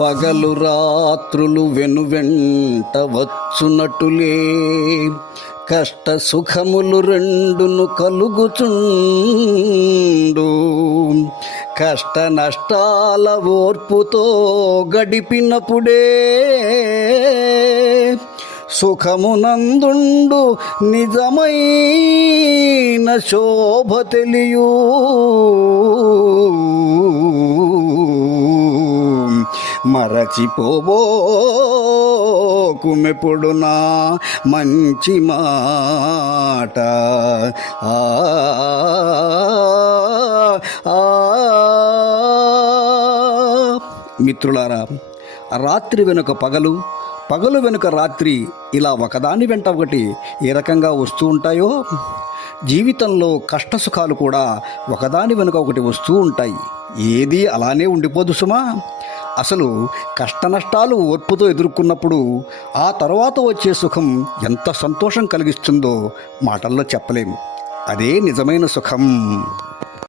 పగలు రాత్రులు వెనువెంట వచ్చునటులే కష్ట సుఖములు రెండును కలుగుచుండు. కష్ట నష్టాల ఓర్పుతో గడిపినప్పుడే సుఖమునందుండు నిజమైన శోభ తెలియు. మరచిపోబోకుమెప్పుడు నా మంచి మాట. మిత్రులారా, రాత్రి వెనుక పగలు, పగలు వెనుక రాత్రి, ఇలా ఒకదాని వెంట ఒకటి ఏ రకంగా వస్తూ ఉంటాయో జీవితంలో కష్టసుఖాలు కూడా ఒకదాని వెనుక ఒకటి వస్తూ ఉంటాయి. ఏది అలానే ఉండిపోదు సుమా. అసలు కష్ట నష్టాలు ఓర్పుతో ఎదుర్కొన్నప్పుడు ఆ తర్వాత వచ్చే సుఖం ఎంత సంతోషం కలిగిస్తుందో మాటల్లో చెప్పలేము. అదే నిజమైన సుఖం.